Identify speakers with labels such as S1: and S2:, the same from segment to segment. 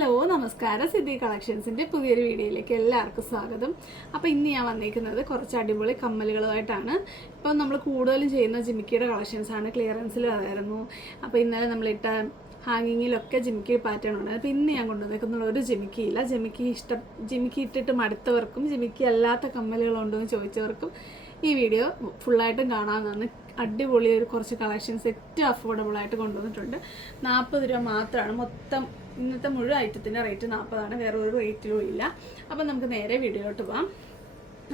S1: Hello നമസ്കാരം. സിദ്ധി കളക്ഷൻസിന്റെ പുതിയൊരു വീഡിയോയിലേക്ക് എല്ലാവർക്കും സ്വാഗതം. അപ്പോൾ ഇന്ന് ഞാൻ വന്നിരിക്കുന്നത് കുറച്ച് അടിപൊളി കമ്മലുകളുമായിട്ടാണ്. ഇപ്പം നമ്മൾ കൂടുതലും ചെയ്യുന്ന ജിമിക്കിയുടെ കളക്ഷൻസ് ആണ്. ക്ലിയറൻസിൽ വരായിരുന്നു അപ്പോൾ ഇന്നലെ നമ്മളിട്ട ഹാങ്ങിങ്ങിലൊക്കെ ജിമിക്കി പാറ്റേൺ ഉണ്ട്. അപ്പോൾ ഇന്ന് ഞാൻ കൊണ്ടുവന്നേക്കുന്ന ഒരു ജിമിക്കിയില്ല ജിമിക്കി ഇഷ്ടം ജിമിക്കി ഇട്ടിട്ട് മടുത്തവർക്കും ജിമിക്കി അല്ലാത്ത കമ്മലുകളുണ്ടോ എന്ന് ചോദിച്ചവർക്കും ഈ വീഡിയോ ഫുള്ളായിട്ടും കാണാമെന്നാണ് അടിപൊളി ഒരു കുറച്ച് കളക്ഷൻസ് ഏറ്റവും അഫോർഡബിൾ ആയിട്ട് കൊണ്ടുവന്നിട്ടുണ്ട്. നാൽപ്പത് രൂപ മാത്രമാണ്. മൊത്തം ഇന്നത്തെ മുഴുവൻ ഐറ്റത്തിന്റെ റേറ്റ് നാൽപ്പതാണ് വേറെ ഒരു റേറ്റിലും ഇല്ല. അപ്പം നമുക്ക് നേരെ വീഡിയോയിലോട്ട് പോവാം.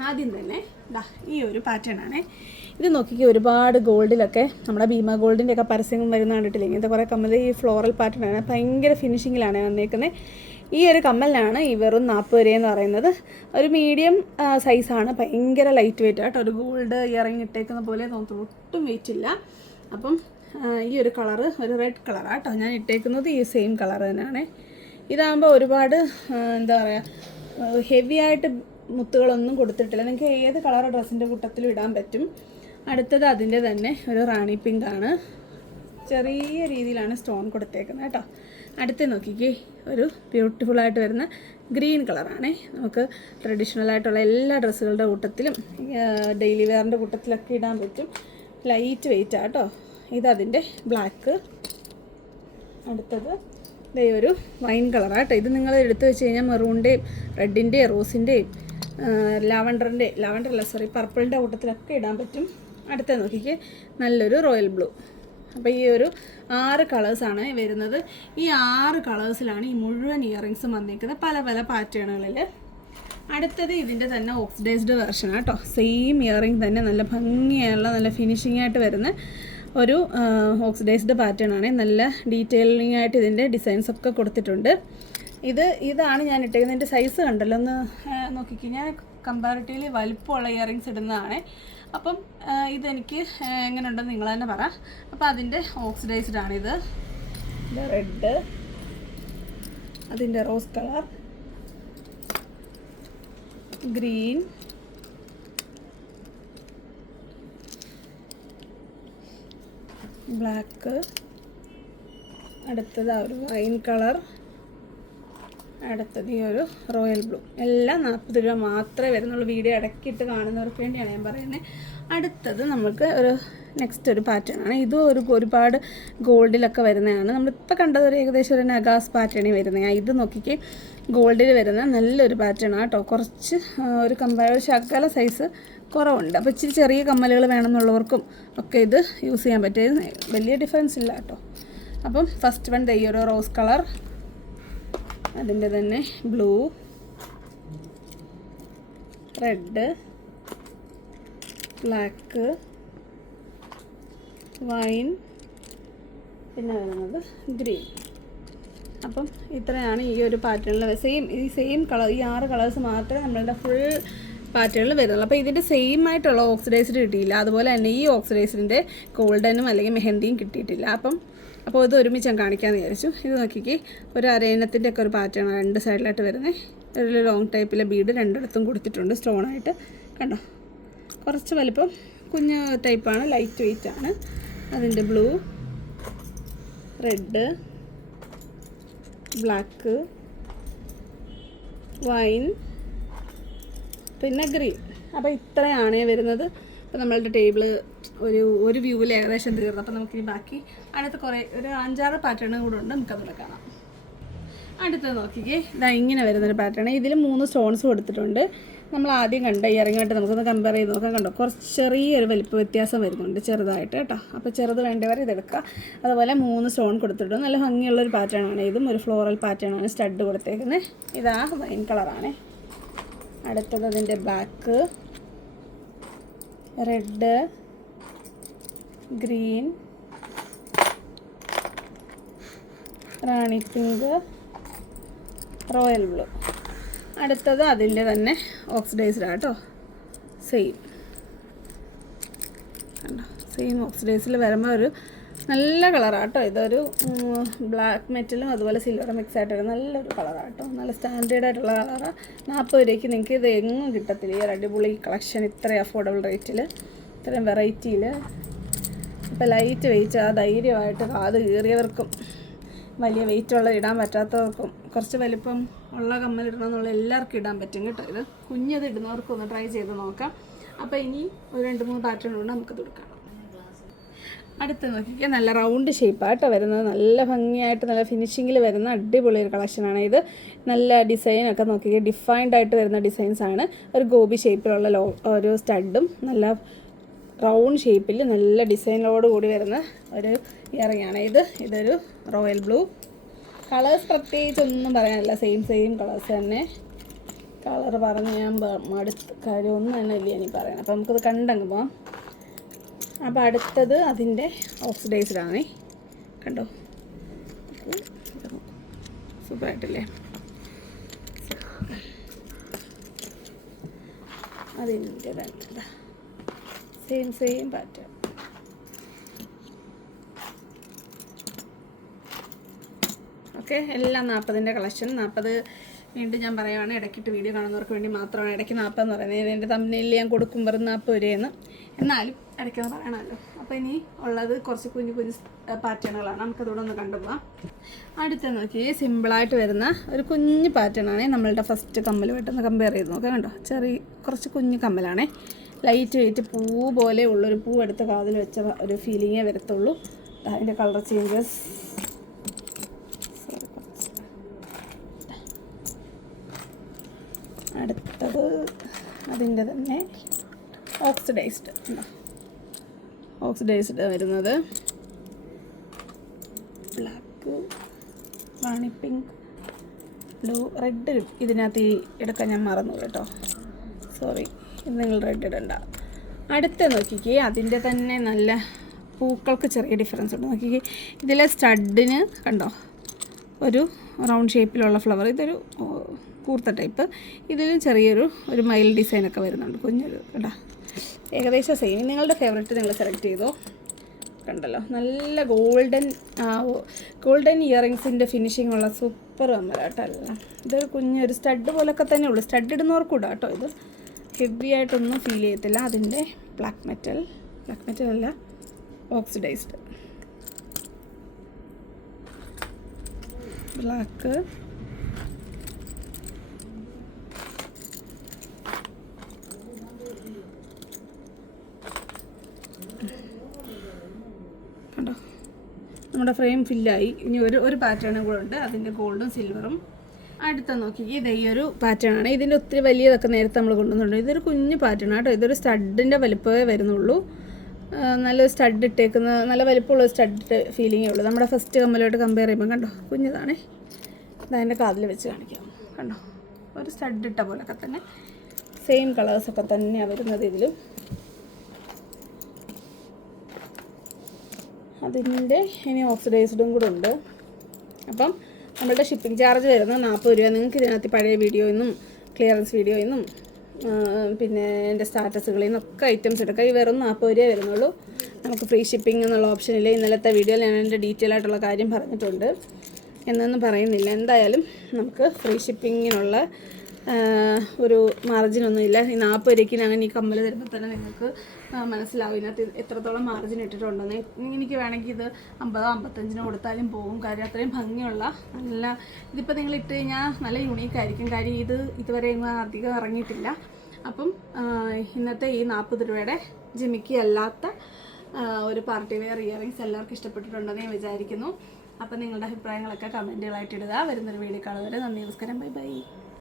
S1: ആദ്യം തന്നെ ദാ ഈ ഒരു പാറ്റേൺ ആണ്. ഇത് നോക്കിക്കേ ഒരുപാട് ഗോൾഡിലൊക്കെ നമ്മുടെ ഭീമ ഗോൾഡിന്റെ ഒക്കെ പരസ്യം വരുന്ന കണ്ടിട്ടില്ല? ഇങ്ങനത്തെ കുറേ കമ്മൽ ഈ ഫ്ലോറൽ പാറ്റേൺ ആണ്. ഭയങ്കര ഫിനിഷിങ്ങിലാണ് വന്നേക്കുന്നത് ഈ ഒരു കമ്മലിനാണ് ഈ വെറും നാൽപ്പത് രൂപ എന്ന് പറയുന്നത്. ഒരു മീഡിയം സൈസാണ് ഭയങ്കര ലൈറ്റ് വെയിറ്റ് ആട്ടോ. ഒരു ഗോൾഡ് ഇയറിങ് ഇട്ടേക്കുന്ന പോലെ തോന്നുന്നു. ഒട്ടും വെയിറ്റ് ഇല്ല. അപ്പം ഈ ഒരു കളറ് ഒരു റെഡ് കളറാണ് കേട്ടോ ഞാൻ ഇട്ടേക്കുന്നത്. ഈ സെയിം കളർ തന്നെയാണ്. ഇതാകുമ്പോൾ ഒരുപാട് എന്താ പറയുക ഹെവി ആയിട്ട് മുത്തുകളൊന്നും കൊടുത്തിട്ടില്ല. നിങ്ങൾക്ക് ഏത് കളർ ഡ്രസ്സിന്റെ കൂട്ടത്തിലും ഇടാൻ പറ്റും. അടുത്തത് അതിന്റെ തന്നെ ഒരു റാണി പിങ്ക് ആണ്. ചെറിയ രീതിയിലാണ് സ്റ്റോൺ കൊടുത്തേക്കുന്നത് കേട്ടോ. അടുത്ത് നോക്കിക്കേ ഒരു ബ്യൂട്ടിഫുൾ ആയിട്ട് വരുന്ന ഗ്രീൻ കളറാണേ. നമുക്ക് ട്രഡീഷണൽ ആയിട്ടുള്ള എല്ലാ ഡ്രസ്സുകളുടെ കൂട്ടത്തിലും ഡെയിലി വെയറിന്റെ കൂട്ടത്തിലൊക്കെ ഇടാൻ പറ്റും. ലൈറ്റ് വെയിറ്റ് ആട്ടോ ഇതതിന്റെ ബ്ലാക്ക് അടുത്തത് ഇതേ ഒരു വൈൻ കളറാട്ടോ ഇത് നിങ്ങൾ എടുത്തു വെച്ച് കഴിഞ്ഞാൽ മെറൂണിന്റെയും റെഡിന്റെയും റോസിന്റെയും ലാവണ്ടറിന്റെ ലാവണ്ടർ അല്ല സോറി പർപ്പിളിന്റെ കൂട്ടത്തിലൊക്കെ ഇടാൻ പറ്റും. അടുത്ത നോക്കിക്ക് നല്ലൊരു റോയൽ ബ്ലൂ അപ്പോൾ ഈ ഒരു ആറ് കളേഴ്സാണ് വരുന്നത്. ഈ ആറ് കളേഴ്സിലാണ് ഈ മുഴുവൻ ഇയറിങ്സും വന്നിരിക്കുന്നത് പല പല പാറ്റേണുകളിൽ അടുത്തത് ഇതിന്റെ തന്നെ ഓക്സിഡൈസ്ഡ് വെർഷൻ കേട്ടോ. സെയിം ഇയറിങ് തന്നെ നല്ല ഭംഗിയുള്ള നല്ല ഫിനിഷിംഗ് ആയിട്ട് വരുന്ന ഒരു ഓക്സിഡൈസ്ഡ് പാറ്റേൺ ആണ്. നല്ല ഡീറ്റെയിലിംഗ് ആയിട്ട് ഇതിന്റെ ഡിസൈൻസ് ഒക്കെ കൊടുത്തിട്ടുണ്ട്. ഇത് ഇതാണ് ഞാൻ ഇട്ടേക്കുന്നത്. എന്റെ സൈസ് കണ്ടല്ലോ? ഒന്ന് നോക്കിക്കഴിഞ്ഞാൽ നോക്കിക്കേ. ഞാൻ കമ്പാരിറ്റീവ്ലി വലിപ്പമുള്ള ഇയറിങ്സ് ഇടുന്നതാണ്. അപ്പം ഇതെനിക്ക് എങ്ങനെ എങ്ങനെയുണ്ടെന്ന് നിങ്ങൾ തന്നെ പറ. അപ്പോൾ അതിന്റെ ഓക്സിഡൈസ്ഡ് ആണിത് റെഡ് അതിന്റെ റോസ് കളർ ഗ്രീൻ ബ്ലാക്ക്. അടുത്തത് ആ ഒരു വൈൻ കളർ. അടുത്തത് ഈ ഒരു റോയൽ ബ്ലൂ. എല്ലാം നാൽപ്പത് രൂപ മാത്രമേ വരുന്നുള്ളൂ. വീഡിയോ ഇടയ്ക്കിട്ട് കാണുന്നവർക്ക് വേണ്ടിയാണ് ഞാൻ പറയുന്നത് അടുത്തത് നമുക്ക് ഒരു നെക്സ്റ്റ് ഒരു പാറ്റേൺ ആണ്. ഇതും ഒരു ഒരുപാട് ഗോൾഡിലൊക്കെ വരുന്നതാണ്. നമ്മളിപ്പോൾ കണ്ടത് ഒരു ഏകദേശം ഒരു നഗാസ് പാറ്റേണിൽ വരുന്നതാണ്. ഇത് നോക്കിക്കേ. ഗോൾഡിൽ വരുന്ന നല്ലൊരു പാറ്റേൺ കേട്ടോ കുറച്ച് ഒരു കമ്പയർ ശകല സൈസ് കുറവുണ്ട്. അപ്പോൾ ഇച്ചിരി ചെറിയ കമ്മലുകൾ വേണമെന്നുള്ളവർക്കും ഒക്കെ ഇത് യൂസ് ചെയ്യാൻ പറ്റിയത് വലിയ ഡിഫറൻസ് ഇല്ല കേട്ടോ അപ്പം ഫസ്റ്റ് വൺ ഈ റോസ് കളർ അതിന്റെ തന്നെ ബ്ലൂ റെഡ് ബ്ലാക്ക് വൈൻ പിന്നെ വരുന്നത് ഗ്രീൻ അപ്പം ഇത്രയാണ് ഈ ഒരു പാറ്റേണിൽ സെയിം ഈ സെയിം കളർ ഈ ആറ് കളേഴ്സ് മാത്രമേ നമ്മളുടെ ഫുൾ പാറ്റേണിൽ വരുന്നുള്ളൂ. അപ്പോൾ ഇതിന്റെ സെയിം ആയിട്ടുള്ള ഓക്സിഡൈസ്ഡ് കിട്ടിയില്ല. അതുപോലെ തന്നെ ഈ ഓക്സിഡൈസിന്റെ ഗോൾഡനും അല്ലെങ്കിൽ മെഹന്തിയും കിട്ടിയിട്ടില്ല. അപ്പം അപ്പോൾ ഇത് ഒരുമിച്ച് ഞാൻ കാണിക്കാമെന്ന് വിചാരിച്ചു. ഇത് നോക്കിക്ക് ഒരു അരയണത്തിന്റെ ഒക്കെ ഒരു പാറ്റേൺ രണ്ട് സൈഡിലായിട്ട് വരുന്നത് ഒരു ലോങ് ടൈപ്പിലെ ബീഡ് രണ്ടിടത്തും കൊടുത്തിട്ടുണ്ട് സ്റ്റോണായിട്ട് കണ്ടോ? കുറച്ച് വലിപ്പം കുഞ്ഞ് ടൈപ്പാണ് ലൈറ്റ് വെയിറ്റ് ആണ്. അതിന്റെ ബ്ലൂ റെഡ് ബ്ലാക്ക് വൈൻ പിന്നെ ഗ്രീൻ അപ്പോൾ ഇത്രയാണ് വരുന്നത്. അപ്പോൾ നമ്മളുടെ ടേബിൾ ഒരു ഒരു വ്യൂവിൽ ഏകദേശം തീർന്നു. അപ്പോൾ നമുക്കിനി ബാക്കി അടുത്ത കുറേ ഒരു അഞ്ചാറ് പാറ്റേണും കൂടെ ഉണ്ട്. നമുക്കതിൽ കാണാം. അടുത്തത് നോക്കിക്കേ. ഇതാ ഇങ്ങനെ വരുന്നൊരു പാറ്റേൺ ഇതിൽ മൂന്ന് സ്റ്റോൺസ് കൊടുത്തിട്ടുണ്ട്. നമ്മൾ ആദ്യം കണ്ട ഇറങ്ങിയിട്ട് നമുക്കൊന്ന് കമ്പയർ ചെയ്ത് നോക്കാം. കണ്ടോ? കുറച്ച് ചെറിയൊരു വലിപ്പ വ്യത്യാസം വരുന്നുണ്ട് ചെറുതായിട്ട് കേട്ടോ. അപ്പോൾ ചെറുത് വേണ്ടവർ ഇതെടുക്കുക അതുപോലെ മൂന്ന് സ്റ്റോൺ കൊടുത്തിട്ടുണ്ട്. നല്ല ഭംഗിയുള്ളൊരു പാറ്റേൺ ആണ് ഇതും. ഒരു ഫ്ലോറൽ പാറ്റേൺ ആണ്. സ്റ്റഡ് കൊടുത്തേക്കുന്നത് ഇതാ വൈൻ കളറാണ് അടുത്തത് അതിന്റെ back red green rani pink royal blue അടുത്തത് അതിന്റെ തന്നെ ഓക്സിഡൈസ്ഡ് ആട്ടോ സെയിം കണ്ടോ? സെയിം ഓക്സിഡൈസിൽ വരുമ്പോൾ ഒരു നല്ല കളറാണ് കളറാട്ടോ ഇതൊരു ബ്ലാക്ക് മെറ്റലും അതുപോലെ സിൽവർ മിക്സ് ആയിട്ട് നല്ലൊരു കളറാണ് കളറാട്ടോ നല്ല സ്റ്റാൻഡേർഡ് ആയിട്ടുള്ള കളറാണ് നാൽപ്പത് രൂപയ്ക്ക് നിങ്ങൾക്ക് ഇത് എങ്ങും കിട്ടത്തില്ല. ഈ അടിപൊളി കളക്ഷൻ ഇത്രയും അഫോർഡബിൾ റേറ്റിൽ ഇത്രയും വെറൈറ്റിയിൽ ഇപ്പോൾ ലൈറ്റ് വെയിറ്റ് ആ ധൈര്യമായിട്ട് കാത് കീറിയവർക്കും വലിയ വെയിറ്റുള്ള ഇടാൻ പറ്റാത്തവർക്കും കുറച്ച് വലിപ്പം ഉള്ള കമ്മലിടണമെന്നുള്ള എല്ലാവർക്കും ഇടാൻ പറ്റും കേട്ടോ. ഇത് കുഞ്ഞത് ഇടുന്നവർക്ക് ഒന്ന് ട്രൈ ചെയ്ത് നോക്കാം. അപ്പോൾ ഇനി ഒരു രണ്ട് മൂന്ന് പാറ്റേൺ കൊണ്ട് നമുക്കത് എടുക്കാം. അടുത്ത് നോക്കിക്കുക നല്ല റൗണ്ട് ഷേപ്പായിട്ട് വരുന്നത്. നല്ല ഭംഗിയായിട്ട് നല്ല ഫിനിഷിങ്ങിൽ വരുന്ന അടിപൊളി ഒരു കളക്ഷനാണ് ഇത്. നല്ല ഡിസൈനൊക്കെ നോക്കിക്കുക ഡിഫൈൻഡ് ആയിട്ട് വരുന്ന ഡിസൈൻസ് ആണ്. ഒരു ഗോപി ഷേപ്പിലുള്ള ലോ ഒരു സ്റ്റഡും നല്ല റൗണ്ട് ഷേപ്പിൽ നല്ല ഡിസൈനോട് കൂടി വരുന്ന ഒരു ഇയറിംഗ് ആണ് ഇത്. ഇതൊരു റോയൽ ബ്ലൂ കളേഴ്സ് പ്രത്യേകിച്ച് ഒന്നും പറയാനില്ല. സെയിം സെയിം കളേഴ്സ് തന്നെ. കളർ പറഞ്ഞ് ഞാൻ അടുത്ത കാര്യമൊന്നും തന്നെ ഇല്ല ഇനി പറയണം അപ്പോൾ നമുക്കത് കണ്ടങ്ങ് പോവാം. അപ്പോൾ അടുത്തത് അതിന്റെ ഓക്സിഡൈസ്ഡാണേ കണ്ടോ? സൂപ്പറായിട്ടില്ലേ അതിന്റെ സെയിം സെയിം പാറ്റേൺ ഓക്കെ എല്ലാം നാൽപ്പതിന്റെ കളക്ഷൻ നാൽപ്പത് വീണ്ടും ഞാൻ പറയുവാണ് ഇടയ്ക്കിട്ട് വീഡിയോ കാണുന്നവർക്ക് വേണ്ടി മാത്രമാണ് ഇടയ്ക്ക് നാൽപ്പത് എന്ന് പറയുന്നത്. എന്റെ തമ്മിൽ ഞാൻ കൊടുക്കും വെറും നാൽപ്പത് വരെയെന്ന് എന്നാലും ഇടയ്ക്കെന്ന് പറയണമല്ലോ. അപ്പോൾ ഇനി ഉള്ളത് കുറച്ച് കുഞ്ഞു കുഞ്ഞു പാറ്റേണുകളാണ്. നമുക്കതോടെ ഒന്ന് കണ്ടുപോകാം. അടുത്ത നോക്കി സിമ്പിളായിട്ട് വരുന്ന ഒരു കുഞ്ഞു പാറ്റേണാണ് നമ്മളുടെ ഫസ്റ്റ് കമ്മൽ പെട്ടെന്ന് കമ്പയർ ചെയ്ത് നോക്കാം കണ്ടോ? ചെറിയ കുറച്ച് കുഞ്ഞു കമ്മലാണേ. ലൈറ്റ് വെയിറ്റ് പൂ പോലെ ഉള്ളൊരു പൂ എടുത്ത് കാതിൽ വെച്ച ഒരു ഫീലിങ്ങേ വരത്തുള്ളൂ. അതിന്റെ കളർ ചേഞ്ചസ് അടുത്തത് അതിന്റെ തന്നെ ഓക്സിഡൈസ്ഡ് ഓക്സിഡൈസ്ഡ് വരുന്നത് black rani pink blue red ഇതിനകത്ത് ഈ എടുക്കാൻ ഞാൻ മറന്നു കേട്ടോ. സോറി ഇത് നിങ്ങൾ റെഡ് ഇടണ്ട. അടുത്ത നോക്കിക്കേ അതിന്റെ തന്നെ നല്ല പൂക്കൾക്ക് ചെറിയ ഡിഫറൻസ് ഉണ്ട്. നോക്കിക്കേ ഇതിലെ സ്റ്റഡിന് കണ്ടോ ഒരു റൗണ്ട് ഷേപ്പിലുള്ള ഫ്ലവർ. ഇതൊരു കൂർത്ത ടൈപ്പ്. ഇതിലും ചെറിയൊരു ഒരു മയിൽ ഡിസൈനൊക്കെ വരുന്നുണ്ട്. കുഞ്ഞൊരു കേട്ടോ ഏകദേശം സെയിം നിങ്ങളുടെ ഫേവറേറ്റ് നിങ്ങൾ സെലക്ട് ചെയ്തോ? കണ്ടല്ലോ. നല്ല ഗോൾഡൻ ഗോൾഡൻ ഇയറിങ്സിന്റെ ഫിനിഷിംഗ് ഉള്ള സൂപ്പർ കമ്മല കേട്ടോ അല്ല ഇതൊരു കുഞ്ഞൊരു സ്റ്റഡ് പോലൊക്കെ തന്നെ ഉള്ളു. സ്റ്റഡ് ഇടുന്നവർക്കും ഇടാം കേട്ടോ ഇത്. ഹെവി ആയിട്ടൊന്നും ഫീൽ ചെയ്യത്തില്ല. അതിന്റെ ബ്ലാക്ക് മെറ്റൽ ബ്ലാക്ക് മെറ്റൽ അല്ല ഓക്സിഡൈസ്ഡ് ബ്ലാക്ക് കണ്ടോ? നമ്മുടെ ഫ്രെയിം ഫില്ലായി. ഇനി ഒരു ഒരു പാറ്റേണും കൂടെ ഉണ്ട്. അതിന്റെ ഗോൾഡും സിൽവറും. അടുത്ത നോക്കി. ഇത് ഈ ഒരു പാറ്റേൺ ആണ് ഇതിന്റെ ഒത്തിരി വലിയതൊക്കെ നേരത്തെ നമ്മൾ കൊണ്ടുവന്നിട്ടുണ്ട്. ഇതൊരു കുഞ്ഞു പാറ്റേൺ കേട്ടോ. ഇതൊരു സ്റ്റഡിന്റെ വലുപ്പമേ വരുന്നുള്ളൂ. നല്ലൊരു സ്റ്റഡ് ഇട്ടേക്കുന്ന നല്ല വലിപ്പമുള്ള സ്റ്റഡ് ഫീലിങ്ങേ ഉള്ളൂ. നമ്മുടെ ഫസ്റ്റ് കമ്മലുമായിട്ട് കമ്പയർ ചെയ്യുമ്പോൾ കണ്ടോ? കുഞ്ഞതാണേ. ഇതതിന്റെ കാതിൽ വെച്ച് കാണിക്കാം. കണ്ടോ? ഒരു സ്റ്റഡ് ഇട്ട പോലൊക്കെ തന്നെ. സെയിം കളേഴ്സൊക്കെ തന്നെയാണ് വരുന്നത് ഇതിലും. അതിന്റെ ഇനി ഓക്സിഡൈസ്ഡും കൂടെ ഉണ്ട്. അപ്പം നമ്മളുടെ ഷിപ്പിംഗ് ചാർജ് വരുന്നത് നാൽപ്പത് രൂപ. നിങ്ങൾക്ക് ഇതിനകത്ത് പഴയ വീഡിയോയിൽ നിന്നും ക്ലിയറൻസ് വീഡിയോയിൽ നിന്നും പിന്നെ എന്റെ സ്റ്റാറ്റസുകളിൽ നിന്നൊക്കെ ഐറ്റംസ് എടുക്കാം. ഈ വെറും നാൽപ്പത് രൂപ വരുന്നുള്ളൂ. നമുക്ക് ഫ്രീ ഷിപ്പിംഗ് എന്നുള്ള ഓപ്ഷനിൽ ഇന്നലത്തെ വീഡിയോയിൽ ഞാൻ എന്റെ ഡീറ്റെയിൽ ആയിട്ടുള്ള കാര്യം പറഞ്ഞിട്ടുണ്ട്. എന്നൊന്നും പറയുന്നില്ല. എന്തായാലും നമുക്ക് ഫ്രീ ഷിപ്പിങ്ങിനുള്ള ഒരു മാർജിനൊന്നും ഇല്ല. ഈ നാൽപ്പത് രൂപയ്ക്ക് അങ്ങനെ ഈ കമ്മൽ തരുമ്പോൾ തന്നെ നിങ്ങൾക്ക് മനസ്സിലാവും. ഇതിനകത്ത് എത്രത്തോളം മാർജിൻ ഇട്ടിട്ടുണ്ടെന്ന്. എനിക്ക് വേണമെങ്കിൽ ഇത് അമ്പതോ അമ്പത്തഞ്ചിനോ കൊടുത്താലും പോകും കാര്യം അത്രയും ഭംഗിയുള്ള നല്ല ഇതിപ്പോൾ നിങ്ങൾ ഇട്ട് കഴിഞ്ഞാൽ നല്ല യുണീക്ക് ആയിരിക്കും. കാര്യം ഇത് ഇതുവരെ അധികം ഇറങ്ങിയിട്ടില്ല. അപ്പം ഇന്നത്തെ ഈ നാൽപ്പത് രൂപയുടെ ജിമിക്കി അല്ലാത്ത ഒരു പാർട്ടി വെയർ ഇയറിങ്സ് എല്ലാവർക്കും ഇഷ്ടപ്പെട്ടിട്ടുണ്ടെന്ന് ഞാൻ വിചാരിക്കുന്നു. അപ്പം നിങ്ങളുടെ അഭിപ്രായങ്ങളൊക്കെ കമന്റുകളായിട്ട് ഇടുക. വരുന്നൊരു വീഡിയോ കാണുന്നവരെ നന്ദി നമസ്കാരം. Bye bye.